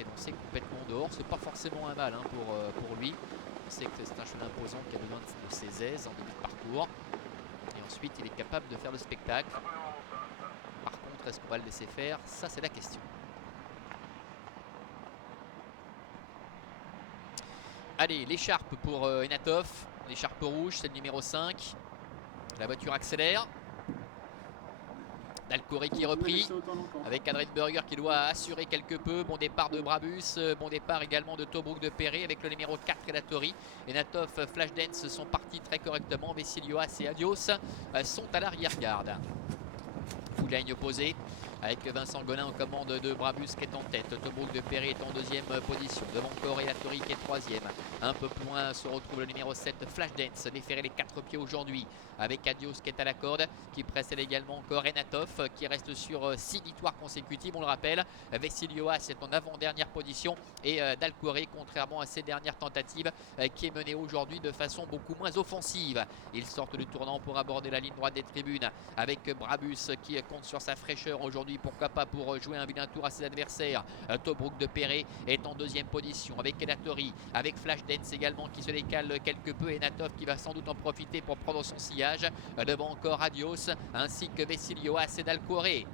s'est lancé complètement dehors. C'est pas forcément un mal pour lui. On sait que c'est un cheval imposant qui a besoin de ses aises en début de parcours. Et ensuite, il est capable de faire le spectacle. Par contre, est-ce qu'on va le laisser faire? Ça, c'est la question. Allez, l'écharpe pour Enatov. L'écharpe rouge, c'est le numéro 5. La voiture accélère. Dalcouré qui est repris avec Adrenberger qui doit assurer quelque peu. Bon départ de Brabus, bon départ également de Tobruk de Perret avec le numéro 4 Elatori. Enatov, Flashdance sont partis très correctement. Vessilioas et Adios sont à l'arrière-garde. Fouligne opposé avec Vincent Gonin en commande de Brabus qui est en tête. Tobruk de Perret est en deuxième position. Devant encore Elatori qui est troisième. Un peu plus loin se retrouve le numéro 7 Flashdance, déféré les 4 pieds aujourd'hui avec Adios qui est à la corde, qui précède également encore Enatov qui reste sur 6 victoires consécutives, on le rappelle. Vessilioas est en avant-dernière position et Dalcouré, contrairement à ses dernières tentatives, qui est mené aujourd'hui de façon beaucoup moins offensive. Ils sortent du tournant pour aborder la ligne droite des tribunes avec Brabus qui compte sur sa fraîcheur aujourd'hui, pourquoi pas pour jouer un vilain tour à ses adversaires. Tobruk de Perret est en deuxième position avec Elatori, avec Flashdance également qui se décale quelque peu. Enatov qui va sans doute en profiter pour prendre son sillage. Devant encore Adios ainsi que Vessilioas et Dalcouré.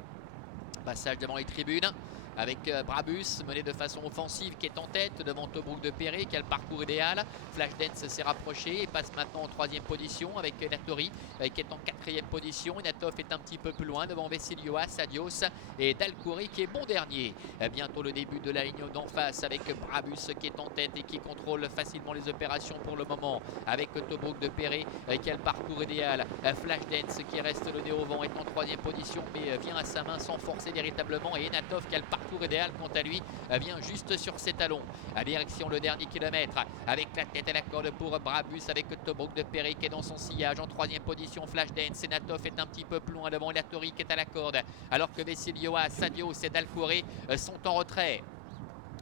Passage devant les tribunes avec Brabus mené de façon offensive qui est en tête devant Tobruk de Perret qui a le parcours idéal. Flashdance s'est rapproché et passe maintenant en troisième position avec Elatori qui est en quatrième position. Enatov est un petit peu plus loin devant Vessilioas, Adios et Dalcouré qui est bon dernier. Bientôt le début de la ligne d'en face avec Brabus qui est en tête et qui contrôle facilement les opérations pour le moment avec Tobruk de Perret qui a le parcours idéal. Flashdance qui reste le nez au vent est en troisième position mais vient à sa main sans forcer véritablement, et Enatov qui a le parcours idéal quant à lui vient juste sur ses talons. À direction le dernier kilomètre avec la tête à la corde pour Brabus avec Tobruk de Perret qui est dans son sillage en troisième position. Flashdance, Enatov est un petit peu plus loin devant Elatori qui est à la corde alors que Vessilioas, Adios et Dalcouré sont en retrait.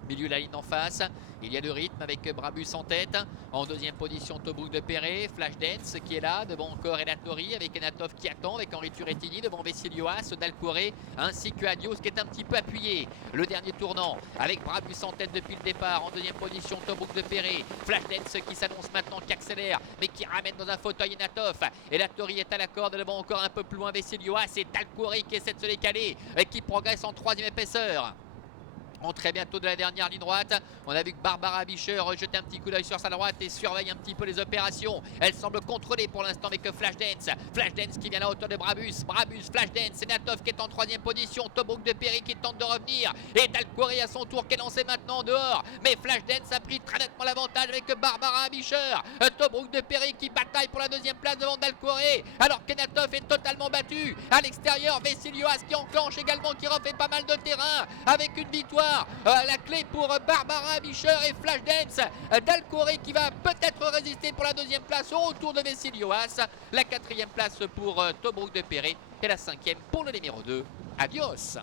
Milieu de la ligne en face, il y a du rythme avec Brabus en tête. En deuxième position, Tobruk de Perret, Flashdance qui est là, devant encore Elatori avec Enatov qui attend avec Henri Turettini, devant Vessilioas, Dalcouré ainsi que Adios qui est un petit peu appuyé. Le dernier tournant avec Brabus en tête depuis le départ. En deuxième position, Tobruk de Perret, Flashdance qui s'annonce maintenant, qui accélère mais qui ramène dans un fauteuil Enatov. Elatori est à la corde, devant encore un peu plus loin Vessilioas et Dalcouré qui essaie de se décaler et qui progresse en troisième épaisseur. Très bientôt de la dernière ligne droite. On a vu que Barbara Bischer jeter un petit coup d'œil sur sa droite et surveille un petit peu les opérations. Elle semble contrôlée pour l'instant avec Flashdance. Flashdance qui vient à la hauteur de Brabus. Brabus, Flashdance, Enatov qui est en troisième position. Tobruk de Perret qui tente de revenir. Et Dalcouré à son tour qui est lancé maintenant dehors. Mais Flashdance a pris très nettement l'avantage avec Barbara Bischer. Tobruk de Perret qui bataille pour la deuxième place devant Dalcouré. Alors qu'Enatov est totalement battu. À l'extérieur, Vessilioas qui enclenche également, qui refait pas mal de terrain avec une victoire. La clé pour Barbara Bischer et Flashdance. Dalcouré qui va peut-être résister pour la deuxième place au retour de Vessilioas. La quatrième place pour Tobruk de Perret et la cinquième pour le numéro 2. Adios.